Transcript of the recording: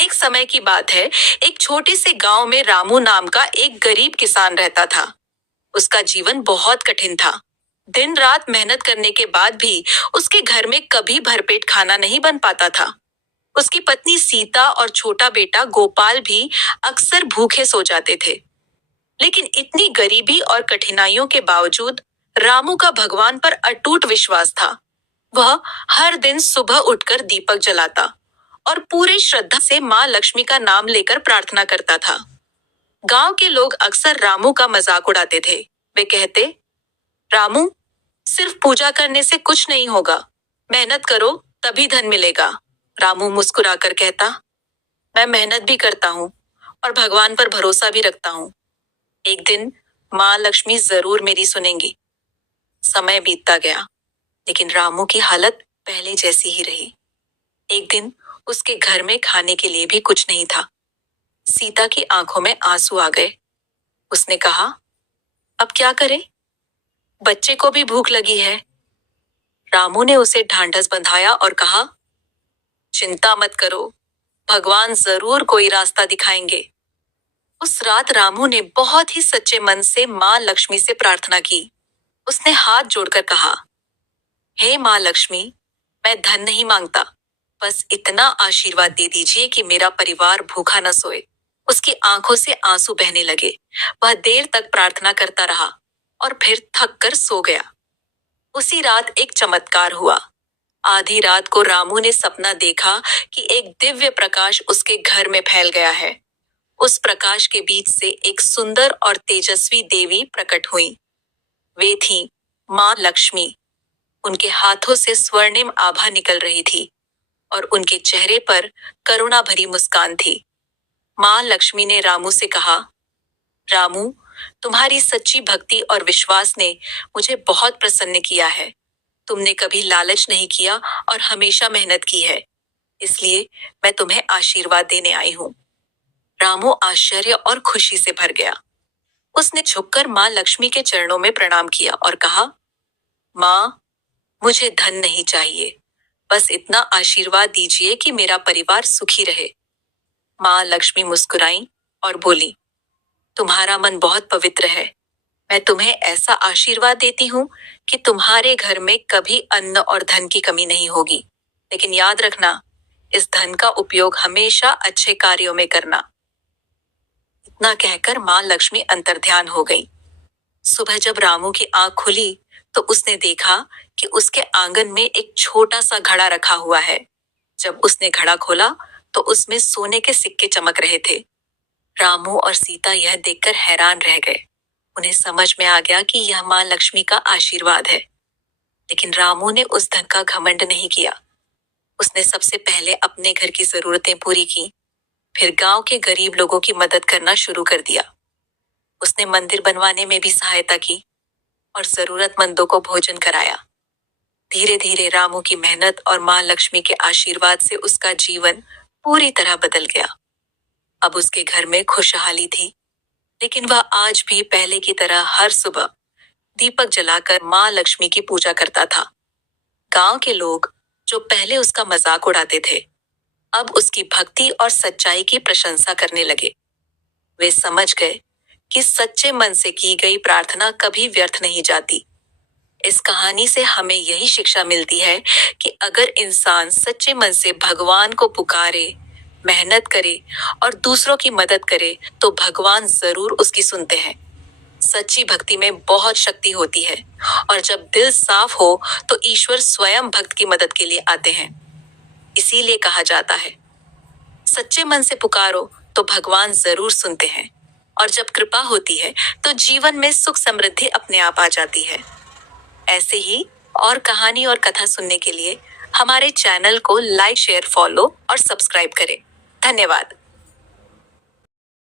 एक समय की बात है। एक छोटे से गांव में रामू नाम का एक गरीब किसान रहता था। उसका जीवन बहुत कठिन था। दिन रात मेहनत करने के बाद भी उसके घर में कभी भरपेट खाना नहीं बन पाता था। उसकी पत्नी सीता और छोटा बेटा गोपाल भी अक्सर भूखे सो जाते थे। लेकिन इतनी गरीबी और कठिनाइयों के बावजूद रामू का भगवान पर अटूट विश्वास था। वह हर दिन सुबह उठकर दीपक जलाता और पूरी श्रद्धा से माँ लक्ष्मी का नाम लेकर प्रार्थना करता था। गांव के लोग अक्सर रामू का मजाक उड़ाते थे। वे कहते, रामू, सिर्फ पूजा करने से कुछ नहीं होगा, मेहनत करो तभी धन मिलेगा। रामू मुस्कुराकर कहता, मैं मेहनत भी करता हूँ और भगवान पर भरोसा भी रखता हूँ। एक दिन माँ लक्ष्मी जरूर मेरी सुनेंगी। समय बीतता गया, लेकिन रामू की हालत पहले जैसी ही रही। एक दिन उसके घर में खाने के लिए भी कुछ नहीं था। सीता की आंखों में आंसू आ गए। उसने कहा, अब क्या करें? बच्चे को भी भूख लगी है। रामू ने उसे ढांढस बंधाया और कहा, चिंता मत करो, भगवान जरूर कोई रास्ता दिखाएंगे। उस रात रामू ने बहुत ही सच्चे मन से माँ लक्ष्मी से प्रार्थना की। उसने हाथ जोड़कर कहा, हे माँ लक्ष्मी, मैं धन नहीं मांगता, बस इतना आशीर्वाद दे दीजिए कि मेरा परिवार भूखा न सोए। उसकी आंखों से आंसू बहने लगे। वह देर तक प्रार्थना करता रहा और फिर थक कर सो गया। उसी रात एक चमत्कार हुआ। आधी रात को रामू ने सपना देखा कि एक दिव्य प्रकाश उसके घर में फैल गया है। उस प्रकाश के बीच से एक सुंदर और तेजस्वी देवी प्रकट हुई। वे थीं माँ लक्ष्मी। उनके हाथों से स्वर्णिम आभा निकल रही थी और उनके चेहरे पर करुणा भरी मुस्कान थी। माँ लक्ष्मी ने रामू से कहा, रामू, तुम्हारी सच्ची भक्ति और विश्वास ने मुझे बहुत प्रसन्न किया है। तुमने कभी लालच नहीं किया और हमेशा मेहनत की है, इसलिए मैं तुम्हें आशीर्वाद देने आई हूँ। रामू आश्चर्य और खुशी से भर गया। उसने झुककर माँ लक्ष्मी के चरणों में प्रणाम किया और कहा, माँ, मुझे धन नहीं चाहिए, बस इतना आशीर्वाद दीजिए कि मेरा परिवार सुखी रहे। माँ लक्ष्मी मुस्कुराई और बोली, तुम्हारा मन बहुत पवित्र है। मैं तुम्हें ऐसा आशीर्वाद देती हूँ कि तुम्हारे घर में कभी अन्न और धन की कमी नहीं होगी। लेकिन याद रखना, इस धन का उपयोग हमेशा अच्छे कार्यों में करना। इतना कहकर माँ लक्ष्मी अंतर्ध्यान हो गई। सुबह जब रामू की आंख खुली तो उसने देखा कि उसके आंगन में एक छोटा सा घड़ा रखा हुआ है। जब उसने घड़ा खोला तो उसमें सोने के सिक्के चमक रहे थे। रामू और सीता यह देखकर हैरान रह गए। उन्हें समझ में आ गया कि यह माँ लक्ष्मी का आशीर्वाद है। लेकिन रामू ने उस धन का घमंड नहीं किया। उसने सबसे पहले अपने घर की जरूरतें पूरी की, फिर गांव के गरीब लोगों की मदद करना शुरू कर दिया। उसने मंदिर बनवाने में भी सहायता की और जरूरतमंदों को भोजन कराया। धीरे धीरे रामू की मेहनत और माँ लक्ष्मी के आशीर्वाद से उसका जीवन पूरी तरह बदल गया। अब उसके घर में खुशहाली थी, लेकिन वह आज भी पहले की तरह हर सुबह दीपक जलाकर माँ लक्ष्मी की पूजा करता था। गांव के लोग जो पहले उसका मजाक उड़ाते थे, अब उसकी भक्ति और सच्चाई की प्रशंसा करने लगे। वे समझ गए कि सच्चे मन से की गई प्रार्थना कभी व्यर्थ नहीं जाती। इस कहानी से हमें यही शिक्षा मिलती है कि अगर इंसान सच्चे मन से भगवान को पुकारे, मेहनत करे और दूसरों की मदद करे तो भगवान जरूर उसकी सुनते हैं। सच्ची भक्ति में बहुत शक्ति होती है और जब दिल साफ हो तो ईश्वर स्वयं भक्त की मदद के लिए आते हैं। इसीलिए कहा जाता है, सच्चे मन से पुकारो तो भगवान जरूर सुनते हैं और जब कृपा होती है तो जीवन में सुख समृद्धि अपने आप आ जाती है। ऐसे ही और कहानी और कथा सुनने के लिए हमारे चैनल को लाइक, शेयर, फॉलो और सब्सक्राइब करें। धन्यवाद।